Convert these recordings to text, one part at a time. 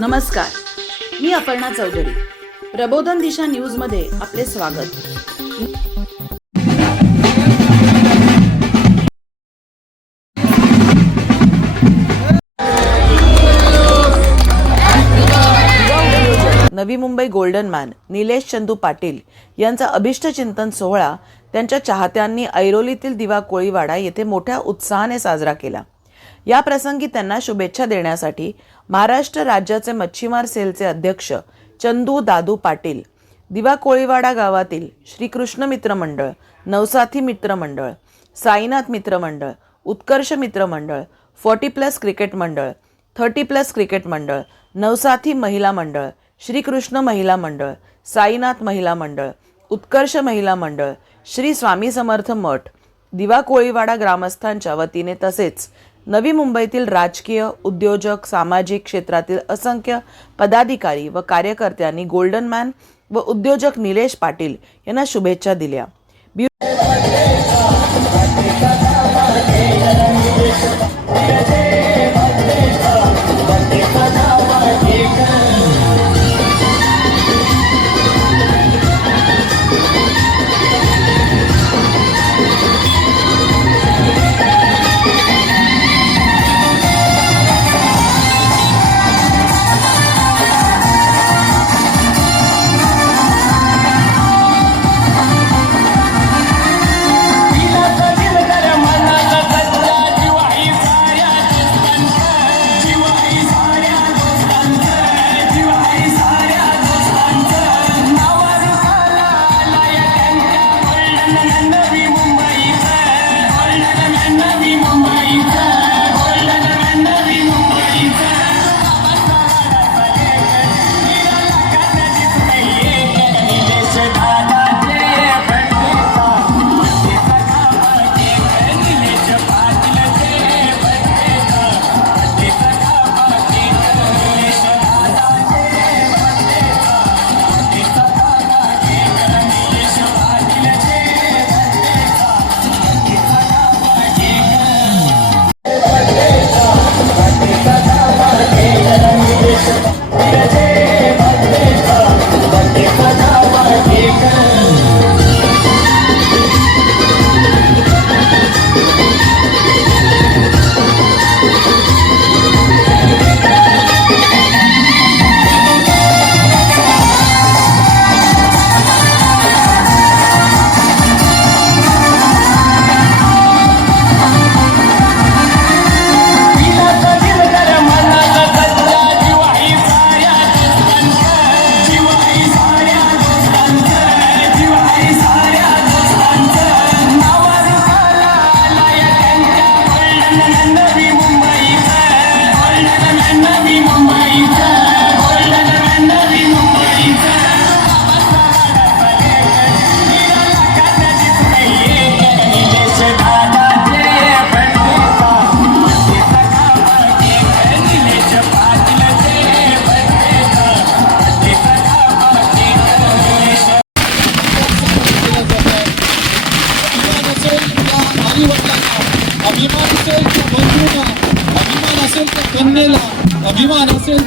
नमस्कार. मी अपर्णा चौधरी. प्रबोधन दिशा न्यूजमध्ये आपले स्वागत. नवी मुंबई गोल्डन मॅन निलेश चंदू पाटील यांचा अभिष्टचिंतन सोहळा त्यांच्या चाहत्यांनी ऐरोलीतील दिवा कोळीवाडा येथे मोठ्या उत्साहाने साजरा केला. या प्रसंगी त्यांना शुभेच्छा देण्यासाठी महाराष्ट्र राज्याचे मच्छीमार सेलचे अध्यक्ष चंदू दादू पाटील दिवा कोळीवाडा गावातील श्रीकृष्ण मित्रमंडळ नवसाथी मित्र मंडळ साईनाथ मित्रमंडळ उत्कर्ष मित्र मंडळ फोर्टी प्लस क्रिकेट मंडळ थर्टी प्लस क्रिकेट मंडळ नवसाथी महिला मंडळ श्रीकृष्ण महिला मंडळ साईनाथ महिला मंडळ उत्कर्ष महिला मंडळ श्री स्वामी समर्थ मठ दिवा कोळीवाडा ग्रामस्थांच्या वतीने तसेच नवी मुंबईतील राजकीय उद्योजक सामाजिक क्षेत्रातील असंख्य पदाधिकारी व कार्यकर्त्यांनी गोल्डन मॅन व उद्योजक निलेश पाटील यांना शुभेच्छा दिल्या.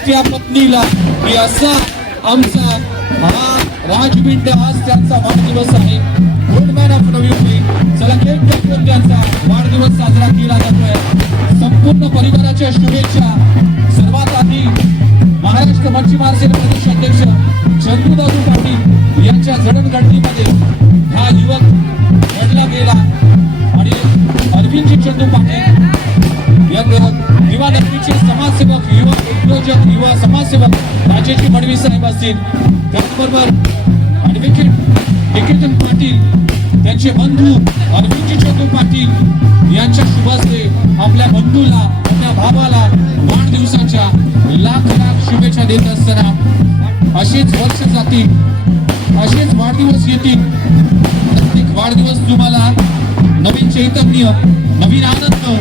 त्या पत्नीला की असा आमचा हा राजबिंड आज त्यांचा वाढदिवस आहे. गुडमॅन ऑफ नवी मुंबई चला केक टाकून त्यांचा वाढदिवस साजरा केला जातोय. संपूर्ण परिवाराच्या शुभेच्छा. सर्वात आधी महाराष्ट्र मच्छीमार सेना प्रदेश अध्यक्ष चंदूदादू पाटील यांच्या जडणघडणीमध्ये हा युवक घडला गेला. आणि अरविंदजी चंदू पाटील यांना युवा नगरीचे समाजसेवक युवा उद्योजक युवा समाजसेवक राजेजी मडवी साहेब असतील. त्याचबरोबर ॲडव्होकेट निकेतन पाटील त्यांचे बंधू अरविंदजी चंदू पाटील यांच्या शुभास्ते आपल्या बंधूला आपल्या भावाला वाढदिवसाच्या लाख लाख शुभेच्छा देत असताना असेच वर्ष जातील असेच वाढदिवस येतील. प्रत्येक वाढदिवस तुम्हाला नवीन चैतन्य नवीन आनंद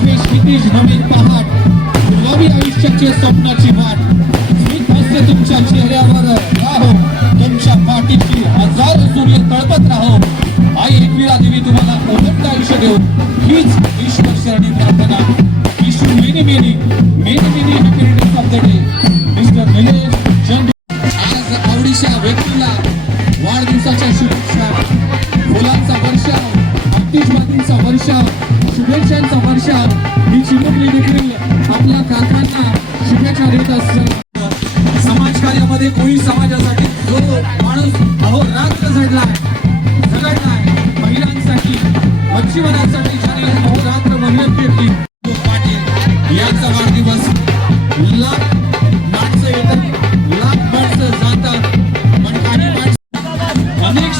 नवे क्षितिज नवीन पहाट. पूर्वी आयुष्याचे स्वप्नाची वाट. स्मित हास्य तुमच्या चेहऱ्यावर. राहो तुमच्या पाठीशी हजार सूर्य तळपत राहो. आई एकविरा देवी तुम्हाला ओढत आयुष्य देऊ हीच ईश्वर शरणी प्रार्थना. Wish you many many many many.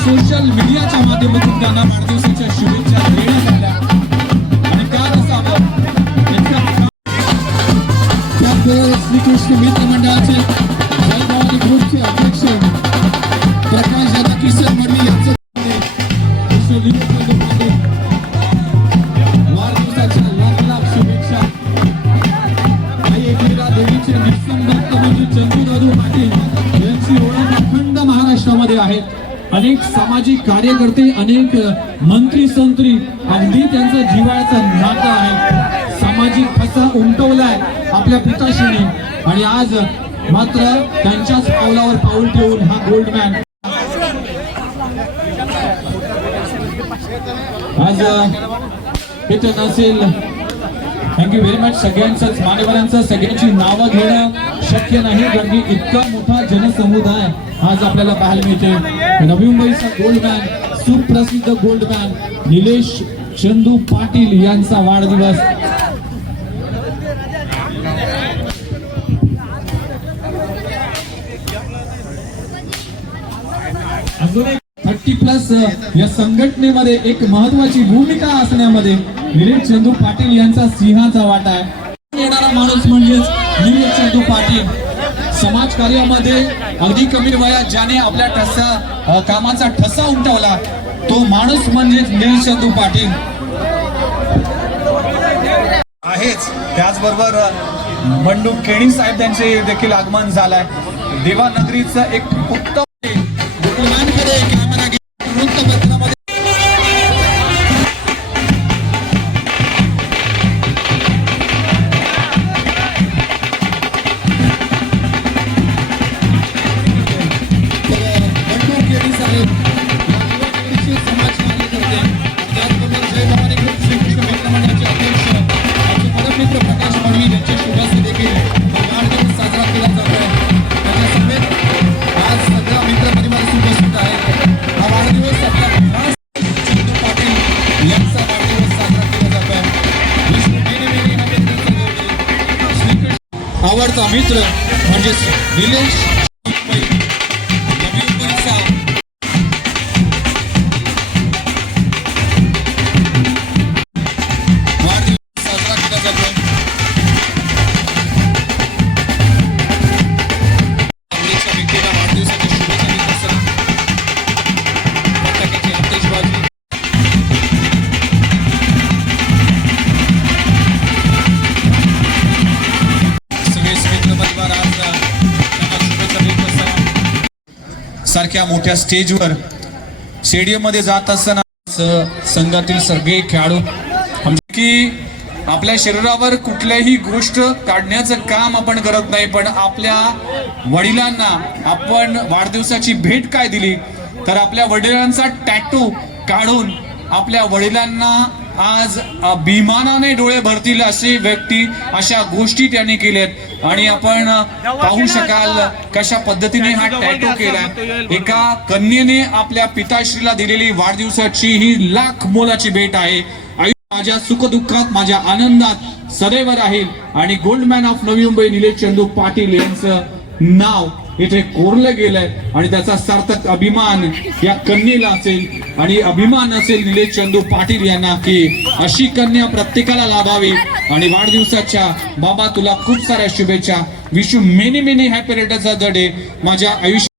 Social मीडियाच्या माध्यमातून त्यांना वाढदिवसाच्या शुभेच्छा देण्यात आल्या आणि का नसावं श्रीकृष्ण मित्र मंडळाचे जयभवानी ग्रुपचे कार्यकर्ते अनेक मंत्री संत्री अगदी त्यांचा जिवाळ्याचा नाता आहे. सामाजिक ठसा उमटवलाय आपल्या पिताशीने आणि आज मात्र त्यांच्याच पावलावर पाऊल ठेवून हा गोल्डमॅन आज इथं नसेल. थँक्यू व्हेरी मच सगळ्यांचंच मान्यवरांचं सगळ्यांची नावं घेणं. शक्य नाही कारण की इतका मोठा जनसमुदाय आज आपल्याला पाहायला मिळते नवी मुंबईचा गोल्ड मॅन सुप्रसिद्ध गोल्ड मॅन निलेश चंदू पाटील यांचा वाढदिवस. अजून एक थर्टी प्लस या संघटनेमध्ये एक महत्वाची भूमिका असण्यामध्ये निलेश चंदू पाटील यांचा सिंहाचा वाटा आहे. येणारा माणूस म्हणजेच समाज कार्यामध्ये अगदी कमी वयात ज्याने आपल्या ठसा कामाचा ठसा उमटवला तो माणूस म्हणजेच नीलचंदू पाटील. आहेच. त्याचबरोबर बंडू केणी साहेब त्यांचे देखील आगमन झालंय. देवानगरीचं एक उत्तम म्हणजेच सारख्या मोठ्या स्टेजवर स्टेडियममध्ये जात असताना संघातील सगळे खेळाडू की आपल्या शरीरावर कुठल्याही गोष्ट काढण्याचं काम आपण करत नाही पण आपल्या वडिलांना आपण वाढदिवसाची भेट काय दिली? तर आपल्या वडिलांचा टॅटू काढून आपल्या वडिलांना आज अभिमानाने डोळे भरतील असे व्यक्ती अशा गोष्टी त्यांनी केल्यात. आणि आपण पाहू शकाल कशा पद्धतीने हा टॅटू केला एका कन्येने आपल्या पिताश्रीला दिलेली वाढदिवसाची ही लाख मोलाची भेट आहे. माझ्या सुखदुःखात माझ्या आनंदात सदैव राहील. आणि गोल्डमॅन ऑफ नवी मुंबई निलेश चंदू पाटील यांचं नाव इथे कोरलं गेलंय. आणि त्याचा सार्थक अभिमान या कन्येला असेल. आणि अभिमान असेल निलेश चंदू पाटील यांना की अशी कन्या प्रत्येकाला लाभावी. आणि वाढदिवसाच्या बाबा तुला खूप साऱ्या शुभेच्छा. Wish you many many happy returns the day माझ्या आयुष्य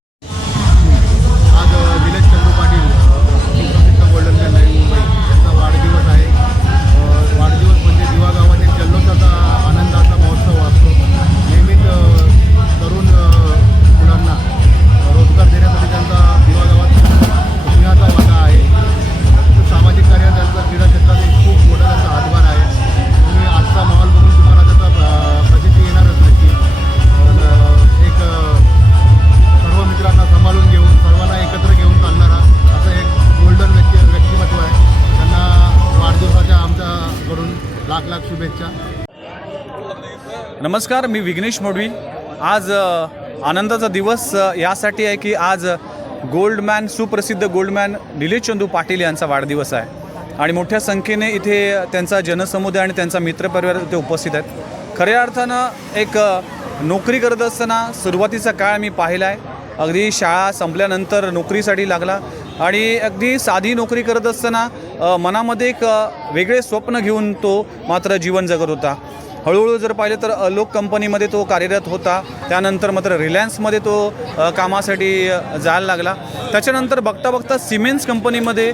नमस्कार मी विघ्नेश मोडवी. आज आनंदाचा दिवस यासाठी आहे की आज गोल्डमॅन सुप्रसिद्ध गोल्डमॅन निलेश चंदू पाटील यांचा वाढदिवस आहे. आणि मोठ्या संख्येने इथे त्यांचा जनसमुदाय आणि त्यांचा मित्रपरिवार इथे उपस्थित आहेत. खऱ्या अर्थानं एक नोकरी करत असताना सुरुवातीचा काळ मी पाहिला आहे. अगदी शाळा संपल्यानंतर नोकरीसाठी लागला. आणि अगदी साधी नोकरी करत असताना मनामध्ये एक वेगळे स्वप्न घेऊन तो मात्र जीवन जगत होता. हळूहळू जर पाहिलं तर अलोक कंपनीमध्ये तो कार्यरत होता. त्यानंतर मात्र रिलायन्समध्ये तो कामासाठी जायला लागला. त्याच्यानंतर बघता बघता सिमेंट्स कंपनीमध्ये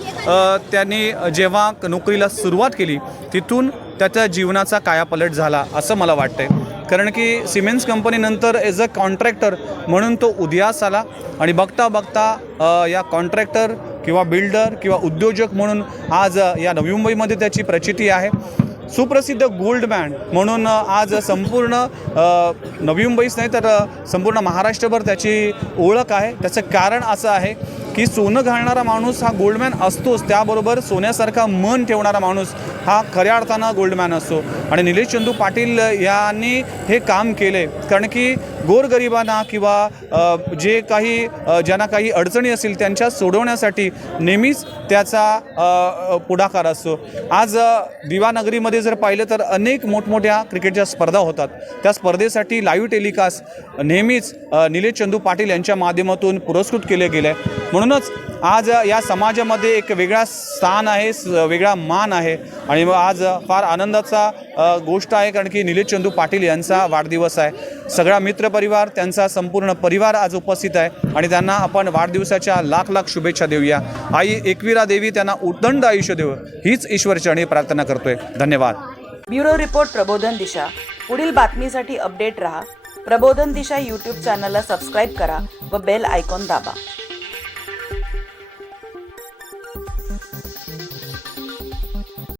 त्यांनी जेव्हा नोकरीला सुरुवात केली तिथून त्याच्या जीवनाचा कायापलट झाला असं मला वाटतंय. कारण की सिमेंट्स कंपनीनंतर एज अ कॉन्ट्रॅक्टर म्हणून तो उदयास आला आणि बघता बघता या कॉन्ट्रॅक्टर किंवा बिल्डर किंवा उद्योजक म्हणून आज या नवी मुंबईमध्ये त्याची प्रचिती आहे. सुप्रसिद्ध गोल्ड बँड म्हणून आज संपूर्ण नवी मुंबईच नाही तर संपूर्ण महाराष्ट्रभर त्याची ओळख आहे. त्याचं कारण असं आहे की सोनं घालणारा माणूस हा गोल्डमॅन असतोच. त्याबरोबर सोन्यासारखा मन ठेवणारा माणूस हा खऱ्या अर्थानं गोल्डमॅन असतो. आणि निलेश चंदू पाटील यांनी हे काम केले. कारण की गोरगरिबांना किंवा जे काही ज्यांना काही अडचणी असतील त्यांच्या सोडवण्यासाठी नेहमीच त्याचा पुढाकार असतो. आज दिवानगरीमध्ये जर पाहिलं तर अनेक मोठमोठ्या क्रिकेटच्या स्पर्धा होतात. त्या स्पर्धेसाठी लाईव्ह टेलिकास्ट नेहमीच निलेश चंदू पाटील यांच्या माध्यमातून पुरस्कृत केले गेले. आहे म्हणूनच आज या समाजामध्ये एक वेगळा स्थान आहे स- वेगळा मान आहे आणि आज फार आनंदाचा गोष्ट आहे कारण की निलेश चंदू पाटील यांचा वाढदिवस आहे. सगळा मित्रपरिवार त्यांचा संपूर्ण परिवार आज उपस्थित आहे आणि त्यांना आपण वाढदिवसाच्या लाख लाख शुभेच्छा देऊया. आई एकविरा देवी त्यांना उदंड आयुष्य देऊ हीच ईश्वरचरणी प्रार्थना करतोय. धन्यवाद. ब्युरो रिपोर्ट प्रबोधन दिशा. पुढील बातमीसाठी अपडेट रहा. प्रबोधन दिशा यूट्यूब चॅनलला सबस्क्राईब करा व बेल आयकॉन दाबा.